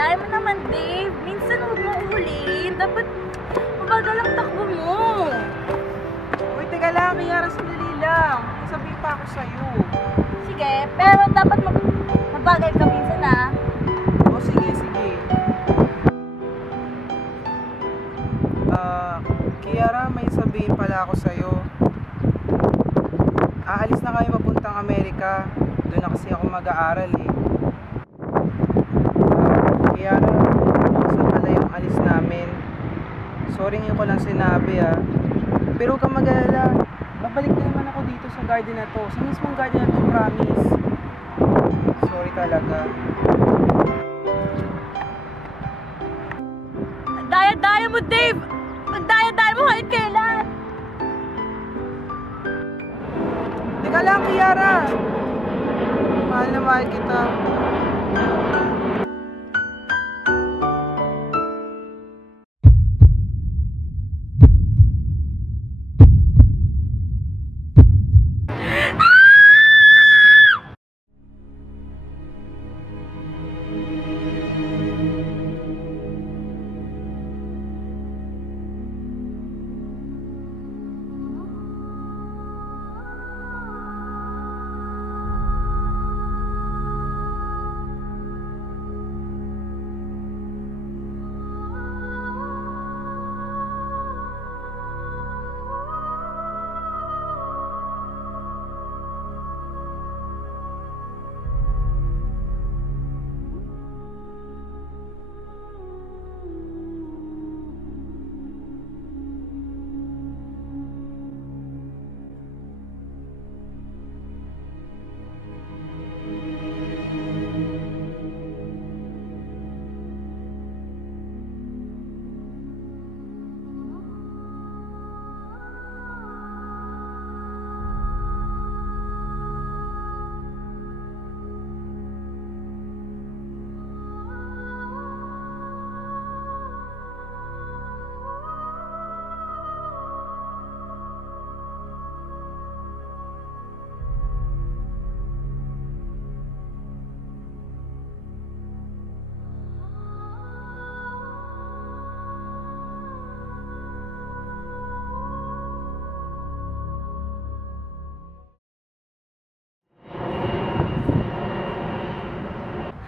Tayo mo naman, Dave. Minsan huwag mo uhuliin. Dapat mabagal ang takbo mo. Uy, teka lang, Kiara, sandali lang. Sabihin pa ako sa'yo. Sige, pero dapat mabagal ka minsan, ha? O, sige, sige. Kiara, may sabihin pala ako sa'yo. Aalis na kami papuntang Amerika. Doon na kasi ako mag-aaral eh. Kiara, bukas pala yung alis namin. Sorry ngayon ko lang sinabi ah. Pero huwag kang mag-alala. Babalik na naman ako dito sa garden na to. Sa mismong garden na to, promise. Sorry talaga. Ang daya-daya mo, Dave! Ang daya-daya mo kahit kailan! Teka lang, Kiara! Mahal na mahal kita.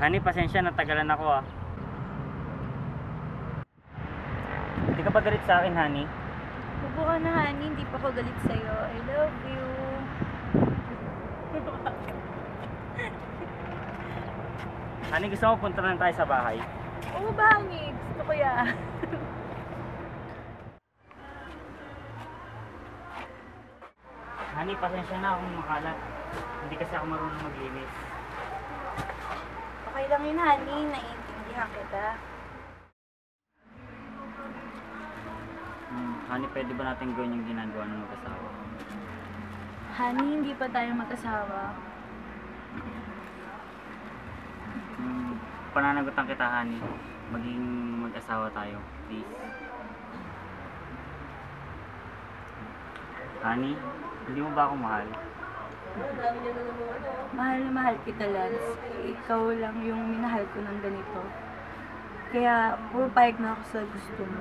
Honey, pasensya, natagalan ako ah. Hindi ka ba galit sa akin, Honey? Huwag ka na, honey. Hindi pa ako galit sa'yo. I love you. Honey, gusto mo punta na tayo sa bahay? Oo ba, honey? Gusto ko yan. Honey, pasensya na akong makalat. Hindi kasi ako marunong maglinis. Okay lang yun, honey. Naiintindihan kita. Honey, pwede ba natin gawin yung ginagawa ng mag-asawa? Honey, hindi pa tayo mag-asawa. Pananagutan kita, Honey. Maging mag-asawa tayo, please. Honey, hindi mo ba ako mahal? Mahal na mahal kita, Lance. Ikaw lang yung minahal ko ng ganito. Kaya, pupayag na ako sa gusto mo.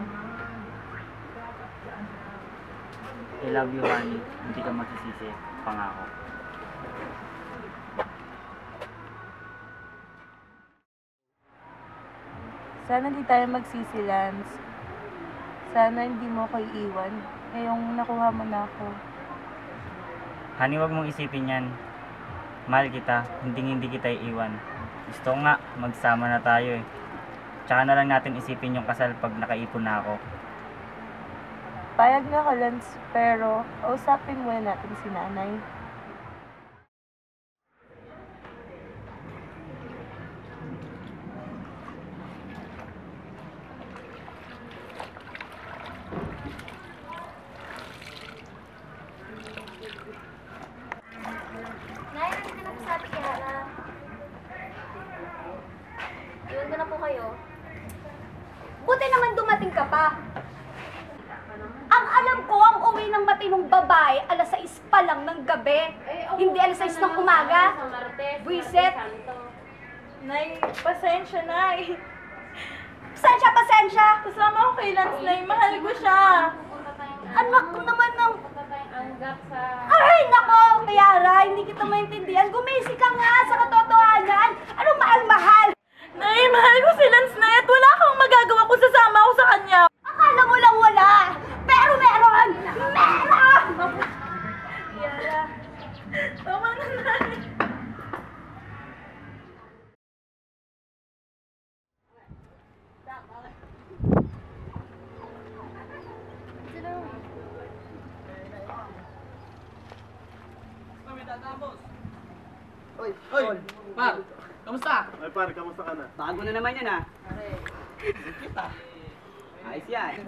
I love you, Honey. Hindi ka magsisisi. Pangako. Sana di tayo magsisi, Lance. Sana hindi mo ako iiwan. Ngayong nakuha mo na ako. Honey, wag mong isipin yan. Mahal kita. Hindi kita iiwan. Gusto ko nga, magsama na tayo eh. Tsaka na lang natin isipin yung kasal pag nakaipon na ako. Payag na ako, Lance, pero usapin muna natin si nanay. Nay, nandito na po sa ating Kiara. Iwan ko na po kayo. Buti naman dumating ka pa. Ang alam ko, ang uwi ng matinong babae, alas 6 pa lang ng gabi. Hindi alas 6 ng umaga. Buisit. Nay, pasensya, Nay. Pasensya, pasensya! Kasama ko kay Lance na mahal ko siya. Anak ko naman ng... Ay, nako, Kiara, hindi kita maintindihan. Gumisi ka nga sa katotohanan. Anong mahal-mahal? Nay, mahal ko si Lance na at wala akong magagawa kung sasama ako sa kanya. Akala mo lang wala. Pero meron! Meron! Kiara, tama na, Nay. Oy, Oy, Par, kamusta? Ay par, kamusta ka na? bago na naman yan ah. Ayos yan.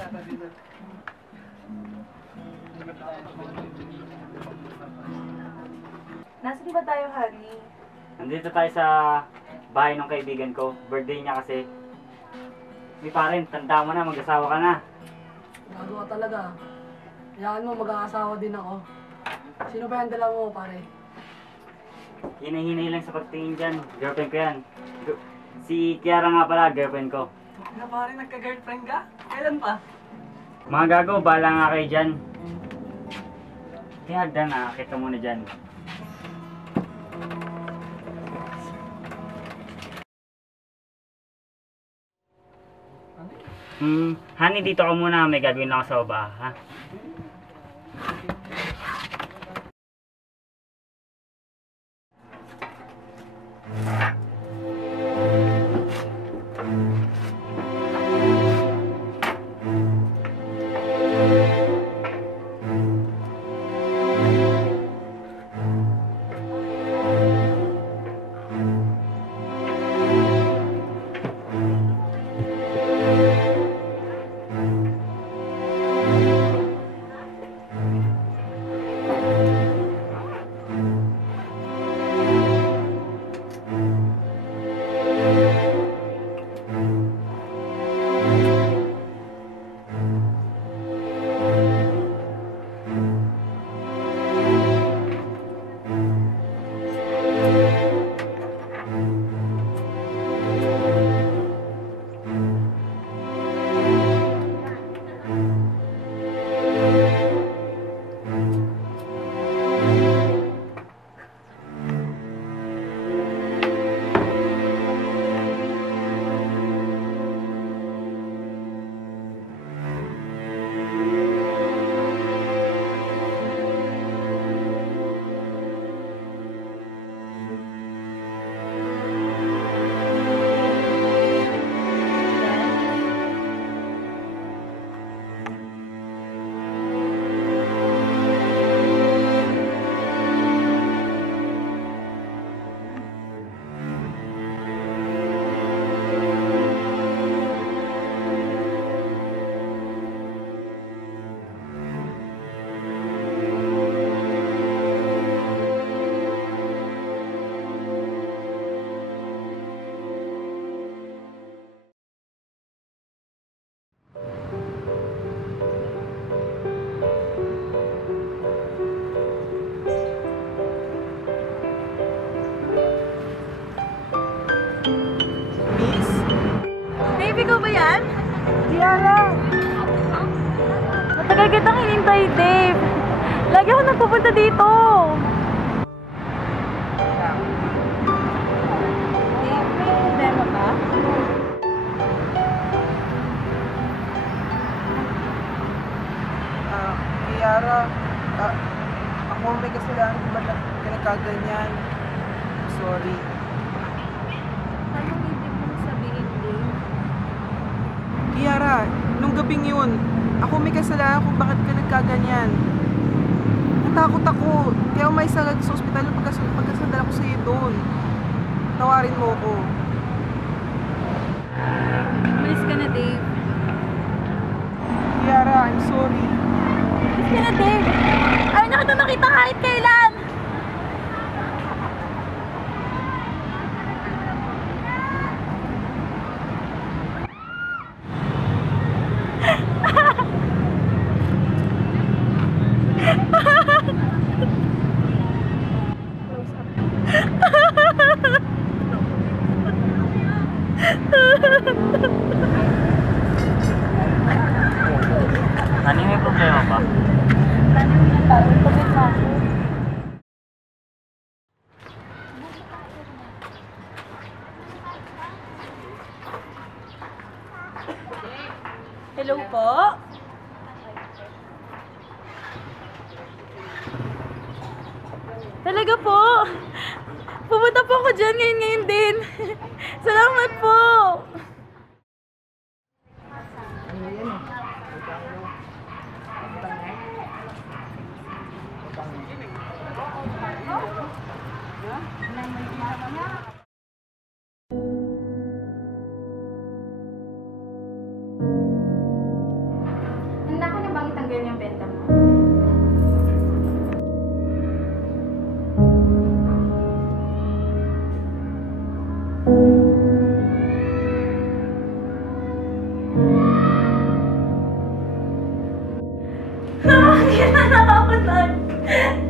Nasaan ba tayo, honey? Nandito tayo sa bahay ng kaibigan ko. Birthday niya kasi. May parin, tanda mo na, mag-asawa ka na. Gagawa talaga. Hayaan mo, mag-aasawa din ako. Sino ba yung dala mo, pare? Hinay-hinay lang sa pagtingin dyan. Girlfriend ko yan. Si Kiara nga pala, girlfriend ko. Na pare, nagka-girlfriend ka? Kailan pa? Mga gago, bahala nga kayo dyan. Kaya hagdan na, kita muna dyan. Honey, dito ka muna. May gagawin ako sa baba, ha? Baby ko ba yan? Kiara! Matagal kitang hinintay, Dave. Lagi ako nagpupunta dito. Dave, may problema ka? Kiara, ako may kasalanan kung ba't ka nagkaganyan. Sorry. Anong ibig mong sabihin, Dave? Kiara, nung gabing yun, ako may kasalanan kung bakit ka nagkaganyan. Natakot ako, kaya umay sa ospital yung pagkasandala ko sa'yo doon. Tawarin mo ako. Umalis ka na, Dave. Kiara, I'm sorry. Umalis ka na, Dave. Ayaw na kita makita kahit kailan. Hello po? Talaga po? Pumunta po ako dyan ngayon din. Salamat po! Handa ka na bang itanggal yung benta mo? Nakakita na ako, Tay.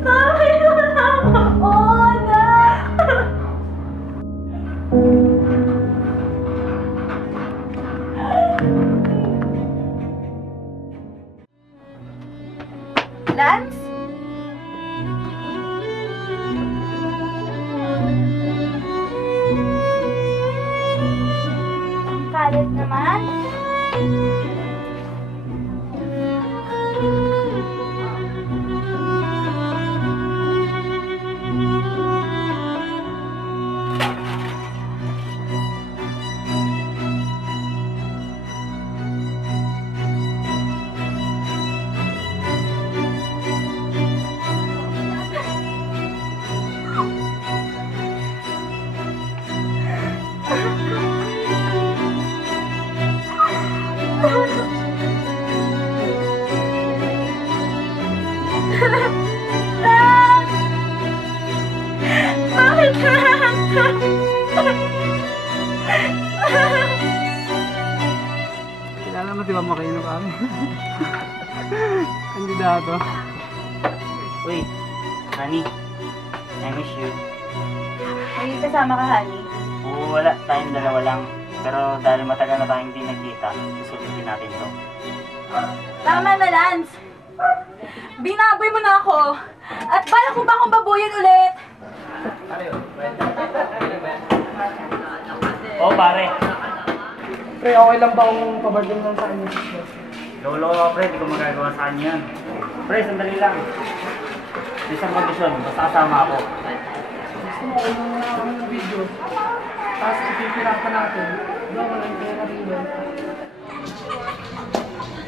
Nakakita na ako. Oo na! Lance? Ang kalit naman. Bakit ka? Kilala mo si Mama Kino kami. Kandidato. Uy, honey, I miss you. May kasama ka, honey. Oo, wala. Tayong dalawa lang. Pero dahil matagal na tayong hindi nagkita, susulitin natin to. Tama na, Lance. Binaboy mo na ako. At balak mo ba akong babuyin ulit? Oo, pare. Pre, okay lang ba kung pabardim lang sa kanya? Lolo ko, pre. Di ko magagawa sa kanya yan. Pre, sandali lang. Sa isang kondisyon, basta kasama ako. Gusto mo kung mga kami ng video. Tapos ipipirata natin. Doon, walang pera rin doon.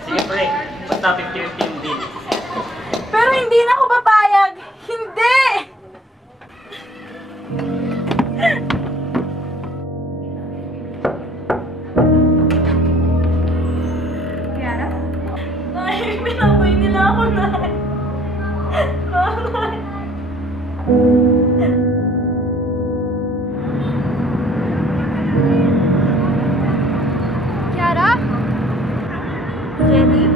Sige, pre. Basta 50-50 deal. Pero hindi na ako papayag. Hindi! Kiara? Nay, binaboy nila ako, Nay. Nay. Kiara? Jenny?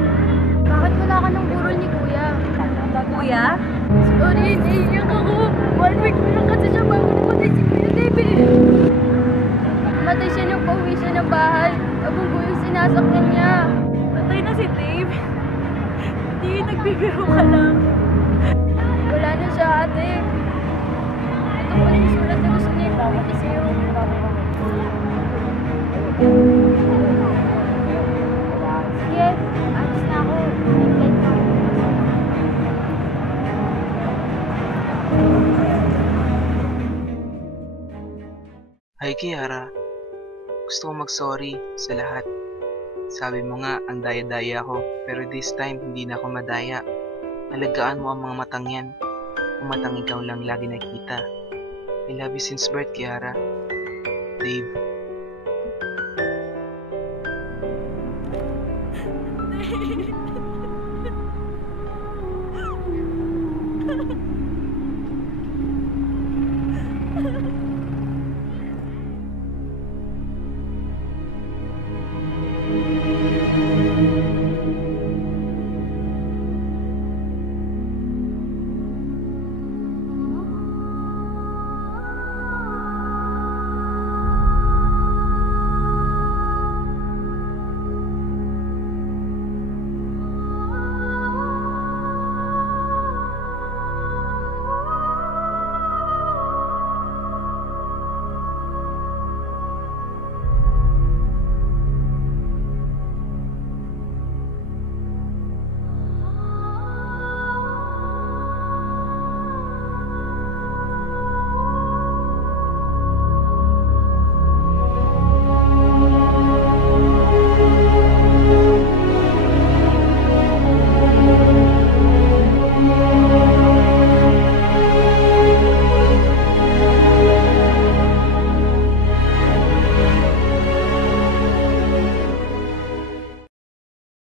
Bakit wala ka ng burol ni Kuya? Kuya? Sorry, naiiyak ako. 1 week na lang kasi siya bago namatay si Kuya David. Matay siya nung pauwi siya ng bahay. Abong ko yung sinasakyan niya. Patay na si Dave. Hindi, nagbibiro ka lang. Wala na siya, ate. Ito po yung sulat na gusto niya ipapati sa'yo. Sige, alis na ako. May flight pa ako. Hi Kiara, gusto ko mag-sorry sa lahat. Sabi mo nga, ang daya-daya ako, pero this time hindi na ako madaya. Alagaan mo ang mga matang yan. Ang matang ikaw lang lagi nakita. I love you since birth, Kiara. Dave. Dave.